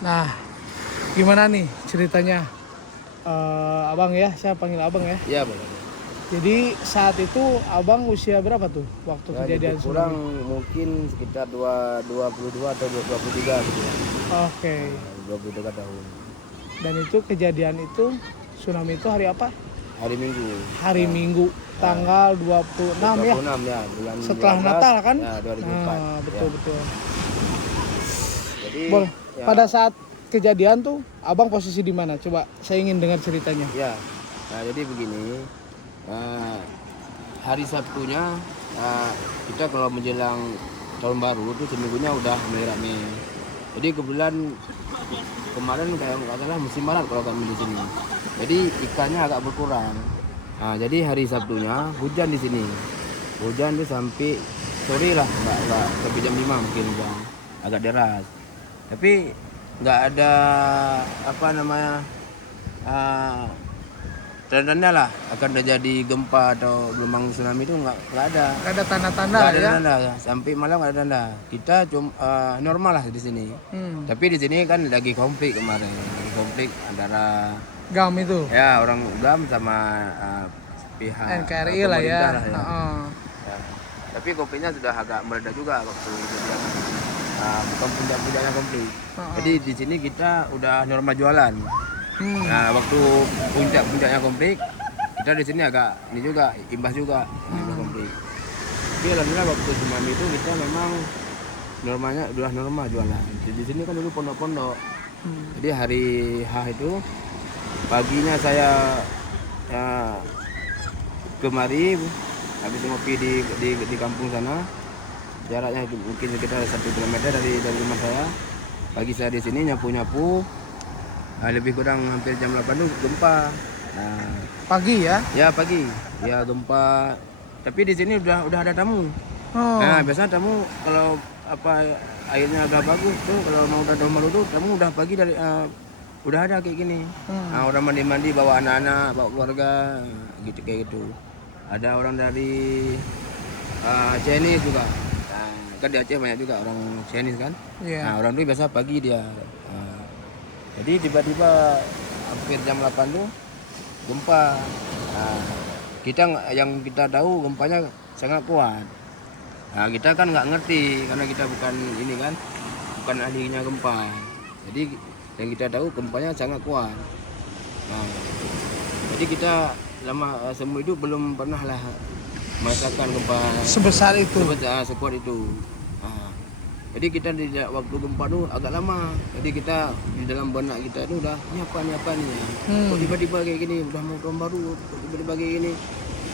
Nah, gimana nih ceritanya? Abang ya, saya panggil abang ya. Iya boleh. Jadi saat itu abang usia berapa tuh waktu Ya lebih kejadian kurang tsunami? mungkin sekitar 22 atau 23 gitu ya. Oke. Nah, 23 tahun. Dan itu kejadian itu tsunami itu hari apa? Hari Minggu. Hari Ya, Minggu, tanggal 26 ya. 26 ya bulan Setelah 12 Natal kan? ya 2004. Nah, Ya. betul betul. Jadi Boleh. ya, Pada saat kejadian tuh, abang posisi di mana? Coba saya ingin dengar ceritanya. ya. Nah, jadi begini. Hari Sabtunya kita kalau menjelang tahun baru itu seminggunya udah mulai rame. Jadi kebetulan kemarin kayak nggak salah musim barat kalau kami di sini. Jadi ikannya agak berkurang. Nah, jadi hari Sabtunya hujan di sini. Hujan tuh sampai sore lah, nggak sampai jam 5 mungkin hujan. Agak deras. Tapi nggak ada apa namanya uh, tanda-tanda lah akan terjadi gempa atau gelombang tsunami itu nggak ada. Gak ada tanda-tanda Nggak ada ya? tanda ya. Sampai malam nggak ada tanda. Kita cuma normal lah di sini. Tapi di sini kan lagi konflik kemarin, lagi konflik antara GAM itu. ya orang UGM sama pihak NKRI lah ya. pemerintah lah ya. Heeh. Ya. Tapi konfliknya sudah agak mereda juga waktu kejadian bukan puncak-puncaknya konflik. Jadi di sini kita udah normal jualan. Nah, waktu puncak-puncaknya konflik, kita di sini agak ini juga imbas juga konflik. Tapi alhamdulillah waktu tsunami itu kita memang normalnya udah normal jualan. Di sini kan dulu pondok-pondok. Jadi hari H itu paginya saya ya, kemari habis ngopi di kampung sana. Jaraknya mungkin sekitar 1 kilometer dari rumah saya. Pagi saya di sini nyapu-nyapu. Lebih kurang hampir jam 8 tuh gempa. Nah, Pagi ya? ya pagi. Ya gempa. Tapi di sini udah ada tamu. Oh. Nah, biasanya tamu kalau apa airnya udah bagus tuh kalau mau udah tahun baru tuh tamu udah pagi dari udah ada kayak gini. Nah, orang mandi-mandi bawa anak-anak, bawa keluarga gitu kayak gitu. Ada orang dari Chinese juga. Nah, kan di Aceh banyak juga orang Chinese kan. Iya. Nah, orang tuh biasa pagi dia. Jadi tiba-tiba hampir jam 8 tuh gempa. Nah, yang kita tahu gempanya sangat kuat. Nah, kita kan nggak ngerti karena kita bukan ini kan, bukan ahlinya gempa. Jadi yang kita tahu gempanya sangat kuat. Nah, jadi kita lama semua itu belum pernah lah merasakan gempa Sebesar itu. sekuat itu. Jadi kita di waktu gempa tuh agak lama. Jadi kita di dalam benak kita itu udah ini apa nih. Kok tiba-tiba kayak gini, udah mau tahun baru, kok tiba-tiba kayak gini.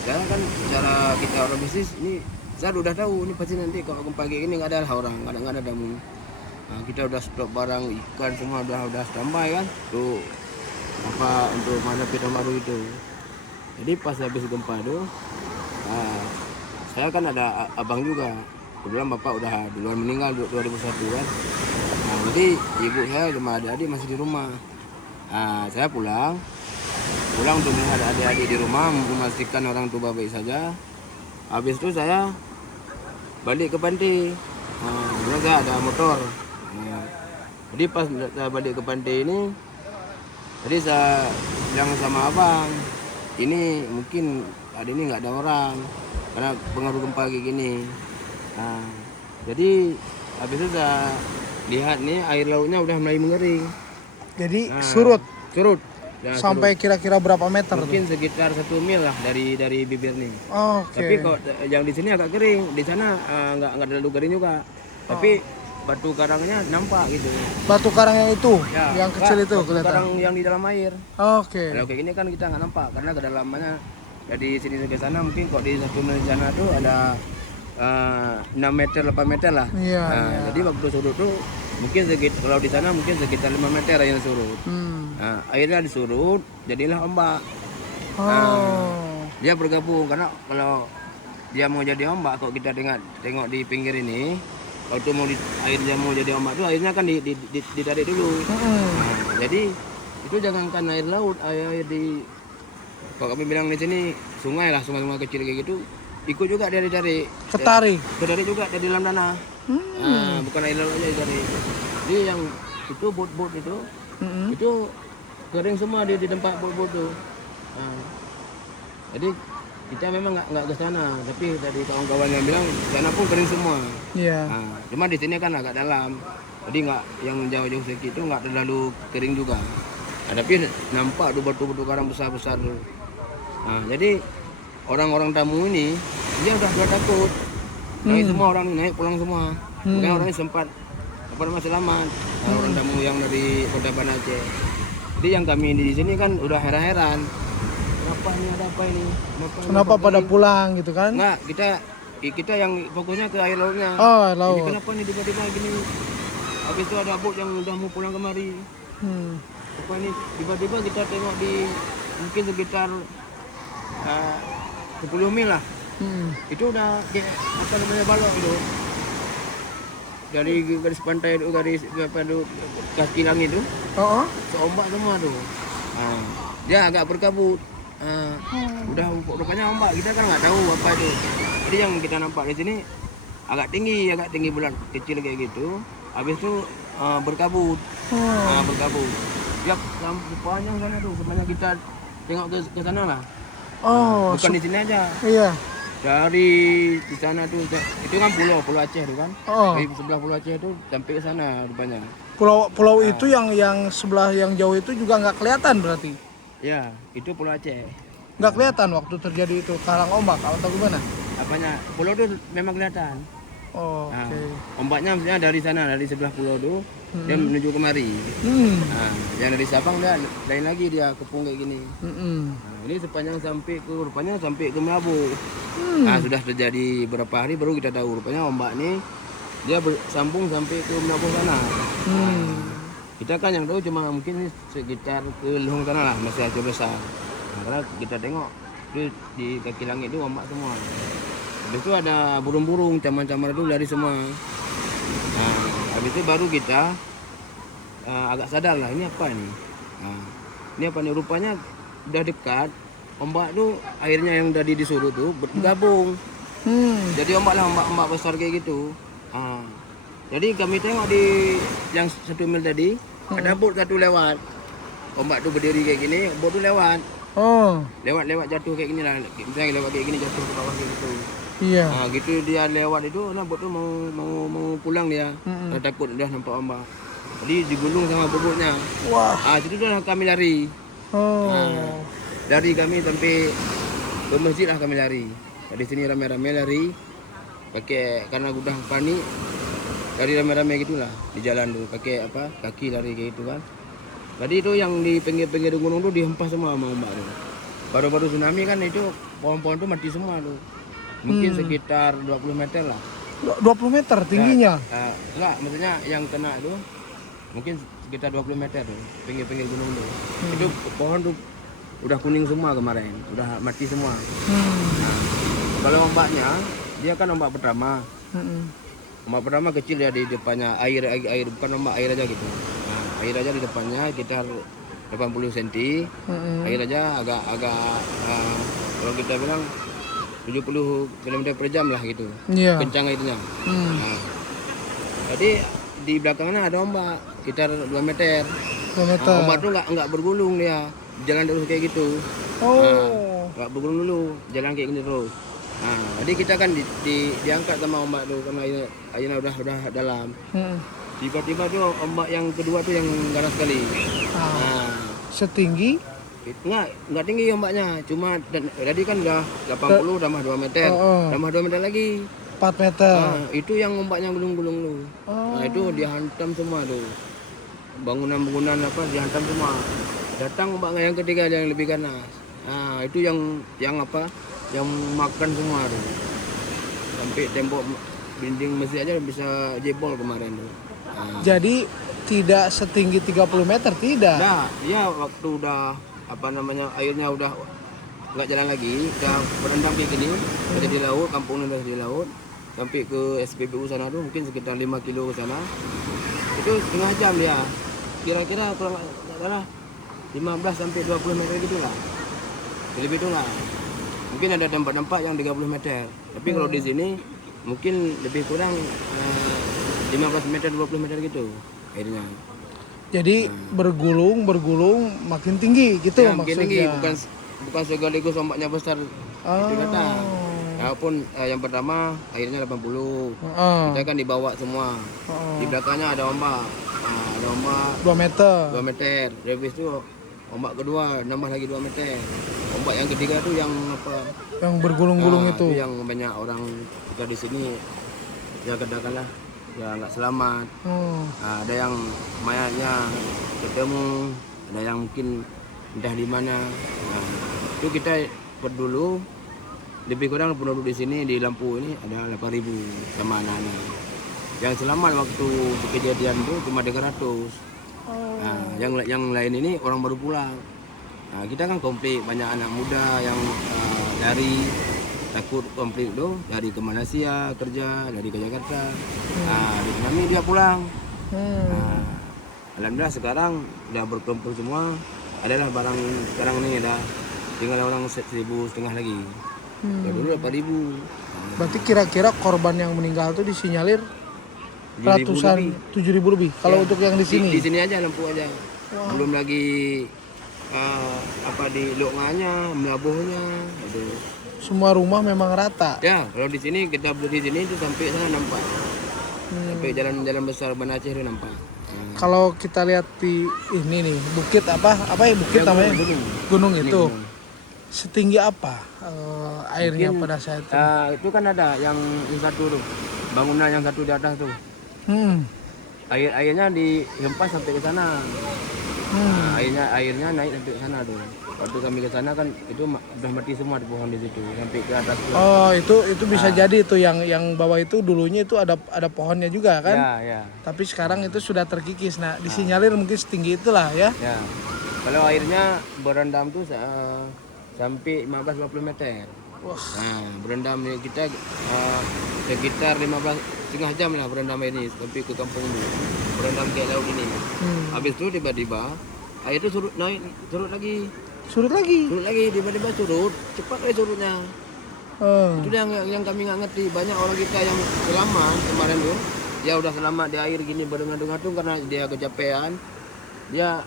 Sekarang kan cara kita orang bisnis ini saya udah tahu ini pasti nanti kalau gempa kayak gini nggak ada orang, nggak ada tamu. Nah, kita udah stok barang ikan semua udah standby kan tuh apa untuk menghadapi tahun baru itu. Jadi pas habis gempa tuh saya kan ada abang juga. Kebetulan bapak udah duluan meninggal 2001 kan. Nah, jadi ibu saya sama adik-adik masih di rumah. Nah, saya pulang untuk melihat adik-adik di rumah, memastikan orang tua baik saja. Habis itu saya balik ke pantai. Nah, saya ada motor. Nah, jadi pas saya balik ke pantai ini, jadi saya bilang sama abang, ini mungkin hari ini nggak ada orang karena pengaruh gempa kayak gini. Nah, jadi habis itu saya lihat nih air lautnya udah mulai mengering. Jadi surut. Ya, Sampai kira-kira berapa meter mungkin tuh? sekitar 1 mil lah dari bibir nih. Oke. Tapi kok yang di sini agak kering, di sana nggak terlalu kering juga. Tapi batu karangnya nampak gitu. Batu karang yang itu, Ya, yang kecil itu batu kelihatan. karang yang di dalam air. Oke. Kalau kayak gini kan kita nggak nampak karena kedalamannya dari sini ke sana mungkin kok di 1 mil sana tuh ada 6 meter 8 meter lah. Iya, iya. Jadi waktu surut tuh mungkin sekitar kalau di sana mungkin sekitar 5 meter yang surut. Nah, airnya disurut jadilah ombak. Dia bergabung karena kalau dia mau jadi ombak kalau kita tengok di pinggir ini waktu airnya mau jadi ombak tuh airnya kan ditarik dulu. Nah, jadi itu jangankan air laut, air di kalau kami bilang di sini sungai kecil kayak gitu ikut juga dia ditarik. Ketarik Ketarik juga dari dalam tanah. Bukan air laut aja ditarik. Jadi yang itu bot-bot Mm-mm. itu kering semua di tempat bot-bot tuh. Nah, jadi kita memang nggak ke sana, tapi tadi kawan-kawan yang bilang sana pun kering semua. Iya. Nah, cuma di sini kan agak dalam, jadi nggak yang jauh-jauh sedikit itu nggak terlalu kering juga. Nah, tapi nampak tuh batu-batu karang besar-besar tuh. Nah, jadi orang-orang tamu ini dia udah takut. Naik semua orang naik pulang semua. Bukan orang ini sempat apa namanya selamat. Nah, orang tamu yang dari Kota Banda Aceh. Jadi yang kami di sini kan udah heran-heran. Kenapa ini ada apa ini? Kenapa pada pulang gitu kan? Enggak, kita yang fokusnya ke air lautnya. Oh, Jadi laut. kenapa nih tiba-tiba gini? Habis itu ada bot yang udah mau pulang kemari. Hmm. Apa ini? Tiba-tiba kita tengok di mungkin sekitar 10 mil lah. Hmm. Itu udah kayak apa namanya balok itu. Dari garis pantai itu, garis apa itu kaki langit itu, Oh. seombak semua tuh. Nah, dia agak berkabut. Udah rupanya ombak, kita kan nggak tahu apa itu. Jadi yang kita nampak di sini agak tinggi bulat kecil kayak gitu. Habis itu berkabut. Berkabut. Ya sampai sepanjang sana tuh, sepanjang kita tengok ke sana lah. Oh. Bukan di sini aja. Iya. Dari di sana tuh itu kan pulau Aceh tuh kan. Oh. Dari sebelah pulau Aceh itu sampai ke sana rupanya. Pulau itu yang sebelah yang jauh itu juga nggak kelihatan berarti? Ya, itu pulau Aceh. Nggak kelihatan waktu terjadi itu karang ombak atau gimana? Apanya? Pulau itu memang kelihatan. Oh, Nah, oke. ombaknya maksudnya dari sana, dari sebelah pulau tuh dia menuju kemari. Nah, yang dari Sabang dia lain lagi dia kepung kayak gini. Nah, ini sepanjang sampai ke rupanya sampai ke Merbau. Nah, sudah terjadi berapa hari baru kita tahu rupanya ombak ini dia bersambung sampai ke Merbau sana. Kita kan yang tahu cuma mungkin sekitar ke Lehong sana lah, masih Aceh besar. Nah, karena kita tengok itu di kaki langit itu ombak semua. Habis itu ada burung-burung, camar-camar itu lari semua. Nah, habis itu baru kita agak sadar lah ini apa ini. Nah, ini apa nih, rupanya udah dekat ombak tuh airnya yang tadi disuruh tuh bergabung. Jadi ombak besar kayak gitu. Jadi kami tengok di yang 1 mil tadi ada bot satu lewat. Ombak tuh berdiri kayak gini, bot tuh lewat. Oh. Lewat jatuh kayak gini lah. Misalnya lewat kayak gini jatuh ke bawah kayak gitu. Iya. Gitu dia lewat itu, nah bot tuh mau pulang dia. Dia takut udah nampak ombak. Jadi digulung sama bobotnya. Wah. Jadi udah kami lari. Oh. Dari kami sampai ke masjid lah kami lari. Dari sini rame-rame lari. Karena udah panik. Lari rame-rame gitulah di jalan tuh, pakai apa? Kaki lari kayak gitu kan. Tadi itu yang di pinggir-pinggir gunung tuh dihempas semua sama ombak tuh. Baru-baru tsunami kan itu pohon-pohon tuh mati semua tuh. Mungkin sekitar 20 meter lah. 20 meter tingginya? Enggak, maksudnya yang kena itu mungkin sekitar 20 meter tuh, pinggir-pinggir gunung tuh. Itu pohon tuh udah kuning semua kemarin, udah mati semua. Nah, kalau ombaknya, dia kan ombak pertama. Ombak pertama kecil ya di depannya, air bukan ombak air aja gitu. Nah, air aja di depannya sekitar 80 cm. Air aja agak kalau kita bilang 70 km per jam lah gitu. Iya. Kencang airnya. Nah, jadi di belakangnya ada ombak sekitar 2 meter. 2 meter. Ombak tuh nggak bergulung dia, jalan terus kayak gitu. Oh. Nggak bergulung dulu, jalan kayak gini terus. Nah, jadi kita kan diangkat sama ombak tuh karena airnya udah dalam. Tiba-tiba tuh ombak yang kedua tuh yang ganas sekali. Nah, setinggi? Nggak tinggi ombaknya, cuma tadi kan udah 80 tambah 2 meter, tambah 2 meter lagi 4 meter. Itu yang ombaknya gulung-gulung tuh. Nah, itu dihantam semua tuh. Bangunan apa dihantam semua. Datang ombak yang ketiga yang lebih ganas. Nah, itu yang apa? Yang makan semua tuh. Sampai tembok dinding masjid aja bisa jebol kemarin tuh. Jadi tidak setinggi 30 meter, tidak? Nah, ya waktu udah apa namanya airnya udah nggak jalan lagi, udah berendam kayak gini, udah di laut, kampungnya udah di laut, sampai ke SPBU sana tuh mungkin sekitar 5 kilo ke sana. Itu setengah jam dia. Kira-kira kurang nggak salah 15 sampai 20 meter gitu lah. Lebih itu lah. Mungkin ada tempat-tempat yang 30 meter. Tapi kalau di sini mungkin lebih kurang 15 meter 20 meter gitu airnya. Jadi bergulung makin tinggi gitu Ya, makin tinggi, maksudnya. bukan sekaligus ombaknya besar. Oh. Itu kata. Walaupun yang pertama airnya 80. Heeh. Kita kan dibawa semua. Di belakangnya ada ombak. Ada ombak 2 meter. 2 meter. Habis itu ombak kedua nambah lagi 2 meter. Ombak yang ketiga tuh yang apa? Yang bergulung-gulung itu. Yang banyak orang kita di sini ya katakanlah ya nggak selamat. Ada yang mayatnya ketemu, ada yang mungkin entah di mana. Nah, itu kita dulu lebih kurang penduduk di sini di Lampu ini ada 8.000 sama anak-anak. Yang selamat waktu kejadian itu cuma 300. Nah, yang lain ini orang baru pulang. Nah, kita kan komplit banyak anak muda yang dari takut komplit tuh dari ke Malaysia kerja, dari ke Jakarta. Nah, di kami dia pulang. Nah, alhamdulillah sekarang udah berkumpul semua. Adalah barang sekarang ini ada tinggal orang 1.500 lagi. Ya dulu 8.000. Berarti kira-kira korban yang meninggal tuh disinyalir 7.000 ratusan, lebih. 7.000 lebih. Kalau untuk yang di sini. Di sini aja Lampu aja. Belum lagi di Loknganya, Melabuhnya, aduh. Semua rumah memang rata. Ya, kalau di sini kita beli di sini itu sampai sana nampak. Sampai jalan-jalan besar Banda Aceh itu nampak. Kalau kita lihat di ini nih, bukit apa ya bukit namanya? Gunung Ini itu. gunung. Setinggi apa airnya Mungkin, pada saat itu? itu kan ada yang satu tuh, bangunan yang satu di atas tuh. Airnya dihempas sampai ke sana. Nah, airnya naik sampai ke sana tuh. Waktu kami ke sana kan itu udah mati semua di pohon di situ sampai ke atas. Oh, itu bisa jadi itu yang bawah itu dulunya itu ada pohonnya juga kan? Ya. Tapi sekarang itu sudah terkikis. Nah, disinyalir mungkin setinggi itulah ya. Ya. Kalau airnya berendam tuh sampai 15-20 meter. Wah. Nah, berendam kita sekitar 15 setengah jam lah berendam ini sampai ke kampung ini. Berendam kayak laut ini. Habis itu tiba-tiba air itu surut lagi. Surut lagi. Tiba-tiba surut, cepat aja surutnya. Itu yang kami nggak ngerti. Banyak orang kita yang selamat kemarin tuh, dia udah selamat di air gini berdengar-dengar tuh karena dia kecapean, dia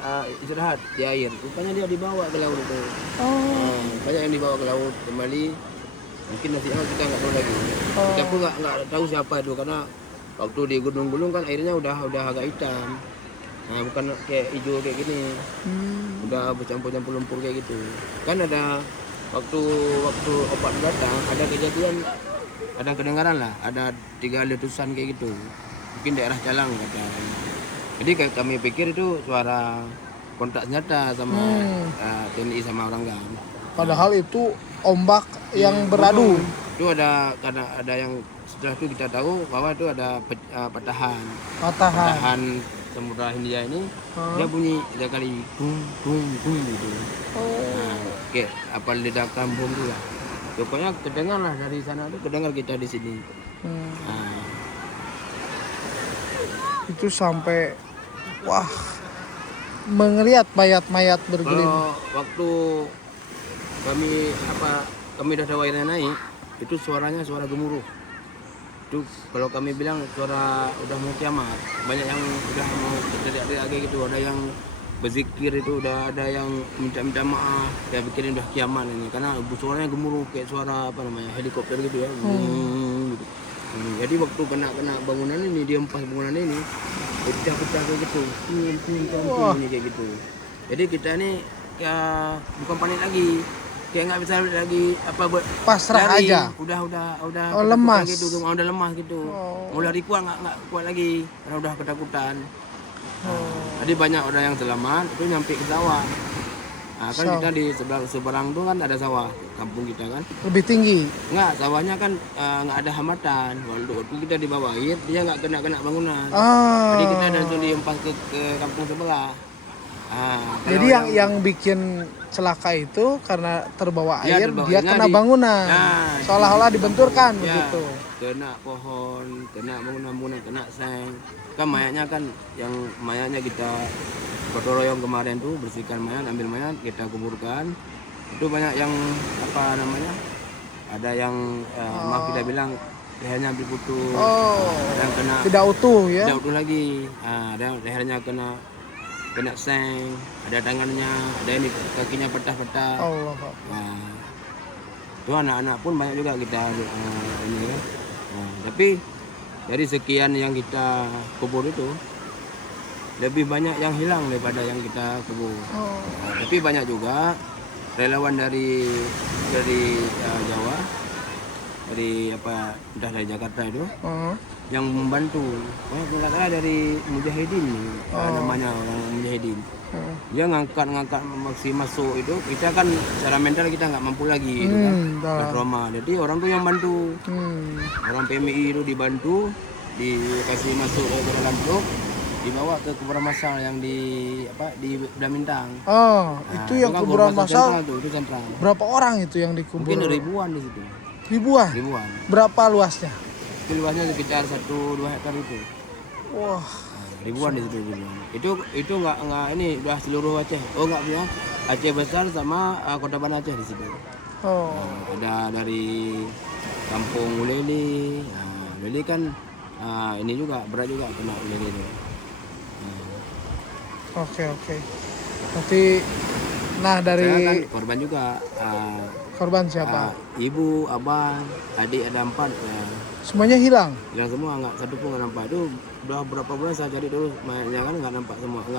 istirahat di air. Rupanya dia dibawa ke laut itu. Banyak yang dibawa ke laut kembali. Mungkin nasibnya kita nggak tahu lagi. Kita pun nggak tahu siapa itu karena waktu di gunung-gunung kan airnya udah agak hitam. Nah, bukan kayak hijau kayak gini. Udah bercampur-campur lumpur kayak gitu. Kan ada waktu opat datang ada kejadian, ada kedengaran lah, ada 3 letusan kayak gitu. Mungkin daerah Calang kata. Jadi kayak kami pikir itu suara kontak senjata sama TNI sama orang kan. Padahal itu ombak yang beradu. Itu karena ada yang setelah itu kita tahu bahwa itu ada patahan Samudra Hindia ini. Dia bunyi 3 kali gung gitu. Nah, kayak apa ledakan bom tu lah. Pokoknya kedengar lah dari sana tu, kedengar kita di sini. Itu sampai wah melihat mayat-mayat berguling. Kalau waktu kami dah tahu airnya naik, itu suaranya suara gemuruh. Itu kalau kami bilang suara udah mau kiamat. Banyak yang udah mau teriak-teriak kayak gitu, ada yang berzikir itu, udah ada yang minta maaf. Dia pikirin udah kiamat ini karena suaranya gemuruh kayak suara helikopter gitu ya. Gitu. Jadi waktu kena bangunan ini, dia empas bangunan ini, pecah-pecah kayak gitu. Ini kayak gitu. Jadi kita ini ya bukan panik lagi. Kayak nggak bisa lagi pasrah lari. aja. Udah lemas gitu, udah lemas gitu. Mau lari kuat nggak kuat lagi karena udah ketakutan. Tadi banyak orang yang selamat itu nyampe ke sawah. Nah, kan kita di seberang tuh kan ada sawah kampung kita kan. Lebih tinggi. Nggak, sawahnya kan nggak ada hambatan. Waktu kita di bawah air dia nggak kena bangunan. Jadi kita langsung diempas ke kampung sebelah. Jadi yang bikin celaka itu karena terbawa air, dia kena bangunan. Seolah-olah dibenturkan begitu. Kena pohon, kena bangunan, kena seng. Kan mayatnya kita gotong royong kemarin tuh bersihkan mayat, ambil mayat, kita kuburkan. Itu banyak yang ada yang maaf kita bilang lehernya hampir putus. Yang kena tidak utuh ya. Tidak utuh lagi. Ada lehernya kena kena seng, ada tangannya, ada ini kakinya patah-patah. Allah. Nah, itu anak-anak pun banyak juga kita ini kan. Nah, tapi dari sekian yang kita kubur itu lebih banyak yang hilang daripada yang kita kubur. Nah, tapi banyak juga relawan dari Jawa, dari apa entah dari Jakarta itu yang membantu. Banyak dari Mujahidin, namanya orang Mujahidin. Dia ngangkat masuk itu, kita kan secara mental kita nggak mampu lagi itu kan, ke trauma. Jadi orang tuh yang bantu, orang PMI itu dibantu, dikasih masuk ke dalam truk, dibawa ke kuburan masal yang di Bintang. Itu yang kuburan masal. Itu sentral. Berapa orang itu yang dikubur? Mungkin ribuan di situ. Ribuan? Berapa luasnya? Itu luasnya sekitar 1-2 hektar itu. Wah. Ribuan di situ ribuan. Itu nggak ini udah seluruh Aceh. Oh nggak ya, Aceh besar sama Kota Banda Aceh di situ. Ada dari kampung Uleli. Uleli kan ini juga berat juga kena Uleli itu. Oke. Berarti dari saya kan korban juga. Korban siapa? Ibu, abang, adik ada 4. Semuanya hilang? Hilang semua, nggak satu pun nggak nampak. Itu udah berapa bulan saya cari dulu, mayatnya kan nggak nampak semua.